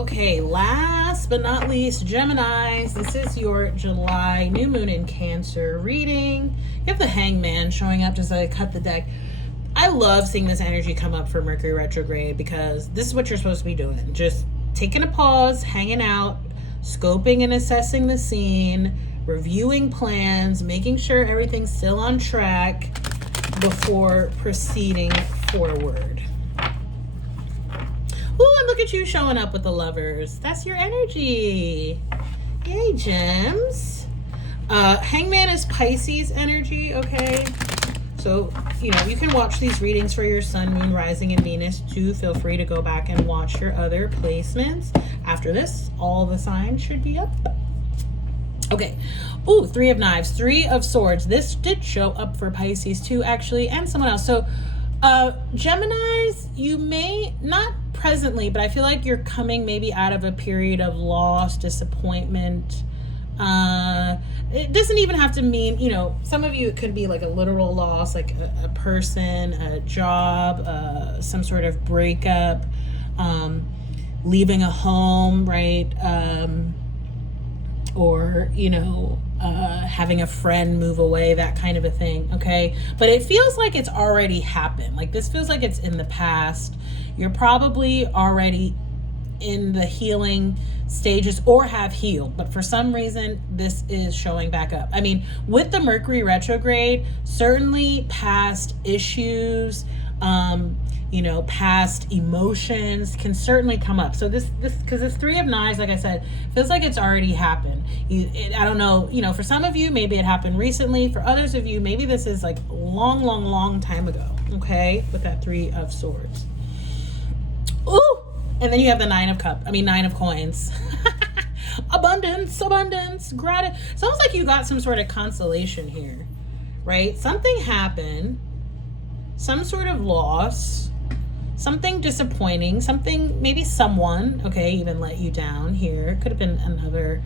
Okay, last but not least, Geminis. This is your July new moon in Cancer reading. You have the Hangman showing up just like cut the deck. I love seeing this energy come up for Mercury retrograde because this is what you're supposed to be doing. Just taking a pause, hanging out, scoping and assessing the scene, reviewing plans, making sure everything's still on track before proceeding forward. Ooh, and look at you showing up with the Lovers. That's your energy. Yay, gems. Hangman is Pisces energy, okay? So, you can watch these readings for your Sun, Moon, Rising, and Venus too. Feel free to go back and watch your other placements. After this, all the signs should be up. Okay. Ooh, Three of Knives, Three of Swords. This did show up for Pisces too, actually, and someone else. So, Geminis, you may not presently, but I feel like you're coming maybe out of a period of loss, disappointment. It doesn't even have to mean, some of you, it could be like a literal loss, like a person, a job, some sort of breakup, leaving a home, right? Or, having a friend move away, that kind of a thing, okay? But it feels like it's already happened. Like this feels like it's in the past. You're probably already in the healing stages or have healed, but for some reason this is showing back up. I mean, with the Mercury retrograde, certainly past issues, past emotions can certainly come up. So this because this Three of Knives, like I said, feels like it's already happened. I don't know, for some of you maybe it happened recently. For others of you, maybe this is like long time ago, okay, with that Three of Swords. Ooh, and then you have the Nine of Coins. abundance, gratitude. It's almost like you got some sort of consolation here, right? Something happened, some sort of loss, something disappointing, something, maybe someone, okay, even let you down here. Could have been another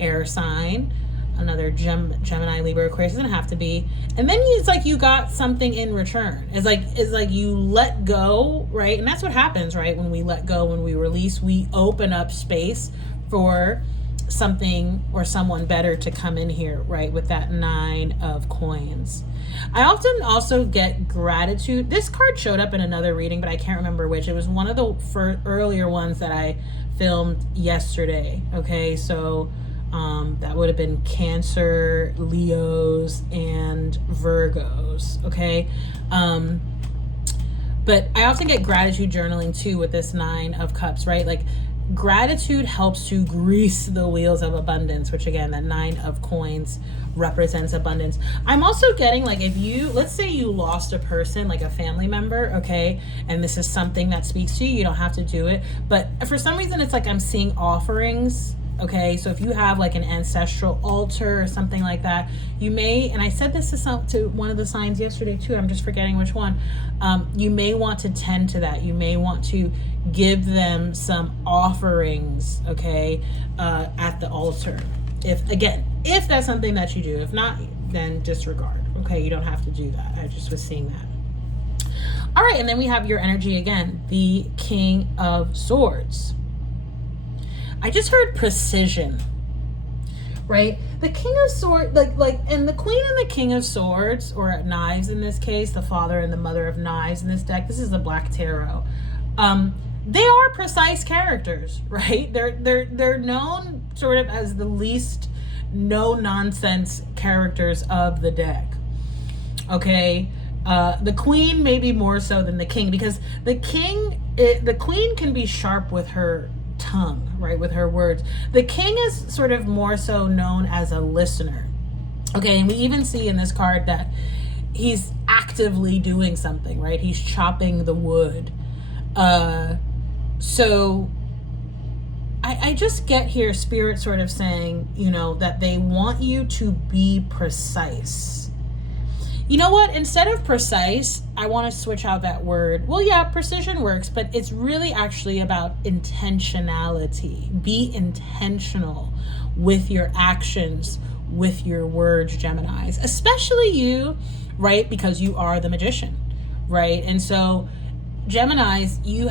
air sign, another Gemini, Libra, Aquarius. It doesn't have to be. And then it's like you got something in return. It's like you let go, right? And that's what happens, right? When we let go, when we release, we open up space for something or someone better to come in here, right? With that Nine of Coins. I often also get gratitude. This card showed up in another reading, but I can't remember which. It was one of the earlier ones that I filmed yesterday. Okay, so that would have been Cancer, Leos, and Virgos. Okay, but I often get gratitude journaling too with this Nine of Cups, right? Like gratitude helps to grease the wheels of abundance, which again, that Nine of Coins represents abundance. I'm also getting like, if you, let's say you lost a person, like a family member, okay, and this is something that speaks to you, you don't have to do it, but for some reason it's like I'm seeing offerings. Okay, so if you have like an ancestral altar or something like that, you may, and I said this to one of the signs yesterday too, I'm just forgetting which one, you may want to tend to that. You may want to give them some offerings, okay, at the altar. If that's something that you do. If not, then disregard. Okay, you don't have to do that. I just was seeing that. All right, and then we have your energy again, the King of Swords. I just heard precision, right? The King of Swords, and the Queen and the King of Swords, or Knives in this case, the Father and the Mother of Knives in this deck. This is the Black Tarot. They are precise characters, right? They're known sort of as the least no nonsense characters of the deck. Okay, the Queen maybe more so than the King, because the Queen can be sharp with her tongue, right, with her words. The King is sort of more so known as a listener. Okay, and we even see in this card that he's actively doing something, right? He's chopping the wood. So I just get here Spirit sort of saying, that they want you to be precise. You know what? Instead of precise, I want to switch out that word. Well, yeah, precision works, but it's really actually about intentionality. Be intentional with your actions, with your words, Geminis, especially you, right? Because you are the magician, right? And so Geminis, you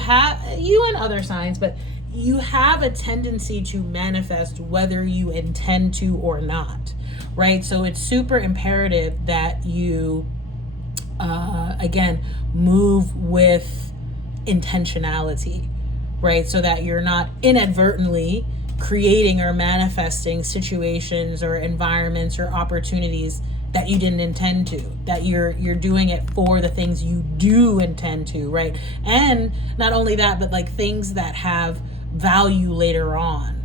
and other signs, but you have a tendency to manifest whether you intend to or not, right? So it's super imperative that you, again, move with intentionality, right? So that you're not inadvertently creating or manifesting situations or environments or opportunities that you didn't intend to, that you're doing it for the things you do intend to, right? And not only that, but like things that have value later on.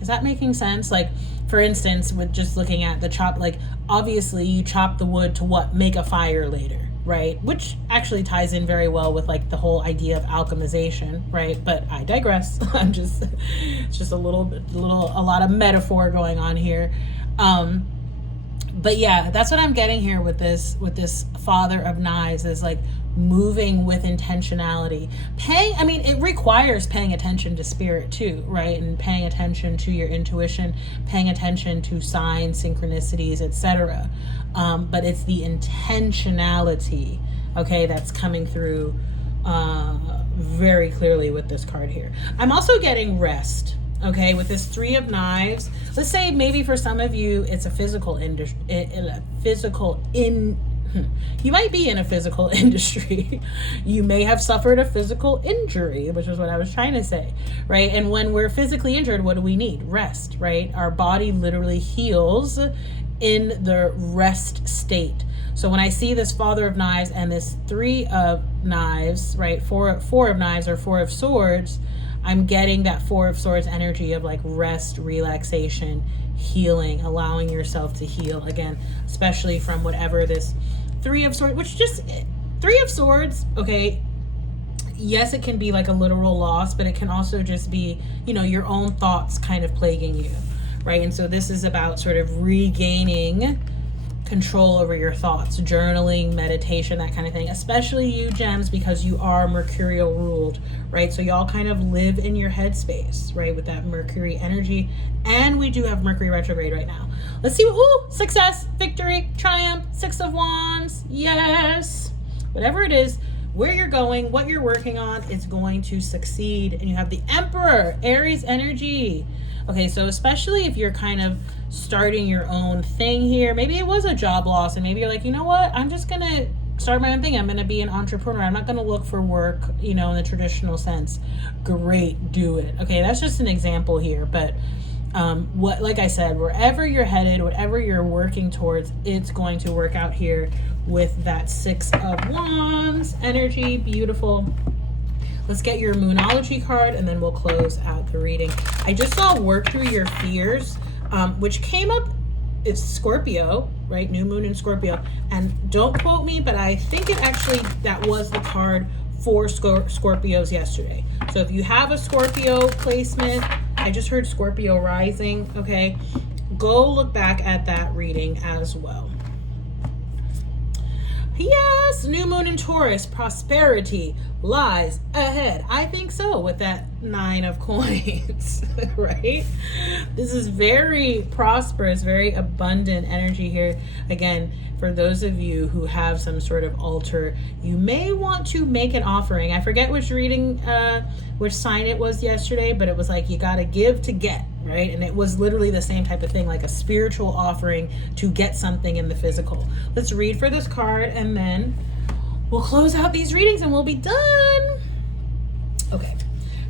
Is that making sense? Like, for instance, with just looking at the chop, like obviously you chop the wood to what? Make a fire later, right? Which actually ties in very well with like the whole idea of alchemization, right? But I digress. It's just a lot of metaphor going on here. But yeah, that's what I'm getting here with this Father of Knives, is like moving with intentionality. It requires paying attention to spirit too, right? And paying attention to your intuition, paying attention to signs, synchronicities, etc. But it's the intentionality, okay, that's coming through very clearly with this card here. I'm also getting rest. Okay, with this Three of Knives, let's say maybe for some of you it's a physical industry, you might be in a physical industry. You may have suffered a physical injury, which is what I was trying to say, right? And when we're physically injured, what do we need? Rest, right? Our body literally heals in the rest state. So when I see this Father of Knives and this Three of Knives, right? Four of Knives or Four of Swords, I'm getting that Four of Swords energy of like rest, relaxation, healing, allowing yourself to heal again, especially from whatever this Three of Swords, Three of Swords, okay, yes, it can be like a literal loss, but it can also just be, your own thoughts kind of plaguing you, right? And so this is about sort of regaining control over your thoughts, journaling, meditation, that kind of thing, especially you gems, because you are Mercurial ruled, right? So y'all kind of live in your headspace, right, with that Mercury energy. And we do have Mercury retrograde right now. Let's see success, victory, triumph, Six of Wands, yes, whatever it is, where you're going, what you're working on, it's going to succeed. And you have the Emperor, Aries energy. Okay, so especially if you're kind of starting your own thing here, maybe it was a job loss and maybe you're like, you know what, I'm just gonna start my own thing. I'm gonna be an entrepreneur. I'm not gonna look for work, in the traditional sense. Great, do it. Okay, that's just an example here, but like I said, wherever you're headed, whatever you're working towards, it's going to work out here with that Six of Wands energy. Beautiful. Let's get your Moonology card and then we'll close out the reading. I just saw Work Through Your Fears, which came up, it's Scorpio, right? New moon in Scorpio. And don't quote me, but I think that was the card for Scorpios yesterday. So if you have a Scorpio placement, I just heard Scorpio rising, okay? Go look back at that reading as well. Yes, new moon in Taurus, prosperity lies ahead. I think so, with that Nine of Coins, right? This is very prosperous, very abundant energy here. Again, for those of you who have some sort of altar, you may want to make an offering. I forget which reading, which sign it was yesterday, but it was like you got to give to get, right? And it was literally the same type of thing, like a spiritual offering to get something in the physical. Let's read for this card and then we'll close out these readings and we'll be done. Okay.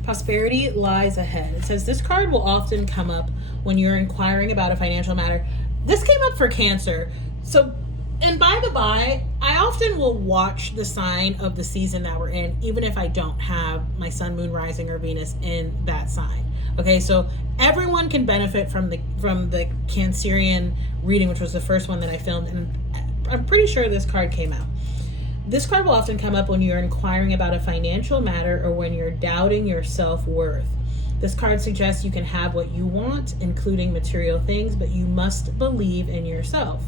Prosperity lies ahead. It says this card will often come up when you're inquiring about a financial matter. This came up for Cancer. So, and by the by, I often will watch the sign of the season that we're in, even if I don't have my sun, moon, rising, or Venus in that sign. Okay, so everyone can benefit from the Cancerian reading, which was the first one that I filmed, and I'm pretty sure this card came out. This card will often come up when you're inquiring about a financial matter or when you're doubting your self-worth. This card suggests you can have what you want, including material things, but you must believe in yourself.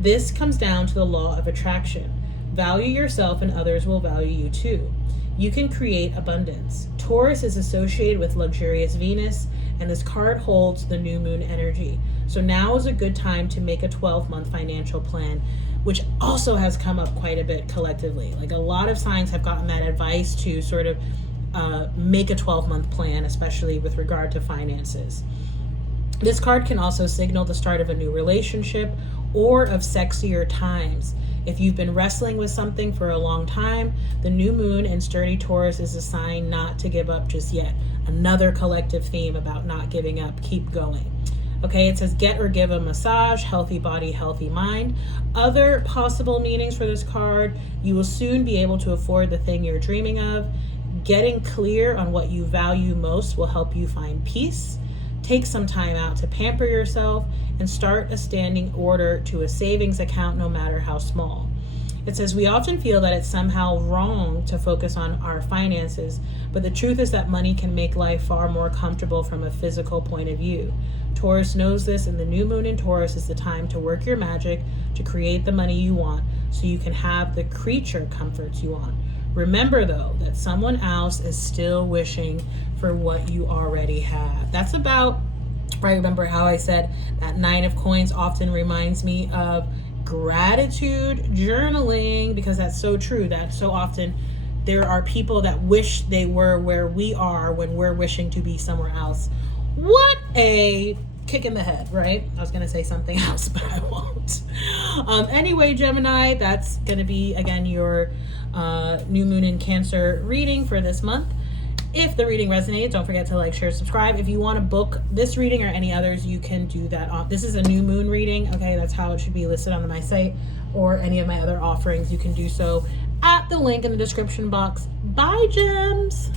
This comes down to the law of attraction. Value yourself and others will value you too. You can create abundance. Taurus is associated with luxurious Venus, and this card holds the new moon energy. So now is a good time to make a 12-month financial plan, which also has come up quite a bit collectively. Like a lot of signs have gotten that advice to sort of make a 12-month plan, especially with regard to finances. This card can also signal the start of a new relationship or of sexier times. If you've been wrestling with something for a long time, the new moon in sturdy Taurus is a sign not to give up just yet. Another collective theme about not giving up. Keep going. Okay, it says get or give a massage, healthy body, healthy mind. Other possible meanings for this card: you will soon be able to afford the thing you're dreaming of. Getting clear on what you value most will help you find peace. Take some time out to pamper yourself and start a standing order to a savings account, no matter how small. It says we often feel that it's somehow wrong to focus on our finances, but the truth is that money can make life far more comfortable from a physical point of view. Taurus knows this, and the new moon in Taurus is the time to work your magic to create the money you want so you can have the creature comforts you want. Remember, though, that someone else is still wishing for what you already have. That's about, right? Remember how I said that 9 of coins often reminds me of gratitude journaling, because that's so true. That so often there are people that wish they were where we are when we're wishing to be somewhere else. What a kick in the head, right? I was going to say something else, but I won't. Anyway, Gemini, that's going to be, again, your new moon in Cancer reading for this month. If the reading resonates, don't forget to like, share, subscribe. If you want to book this reading or any others, you can do that. This is a new moon reading. Okay, that's how it should be listed on my site, or any of my other offerings. You can do so at the link in the description box. Bye, gems.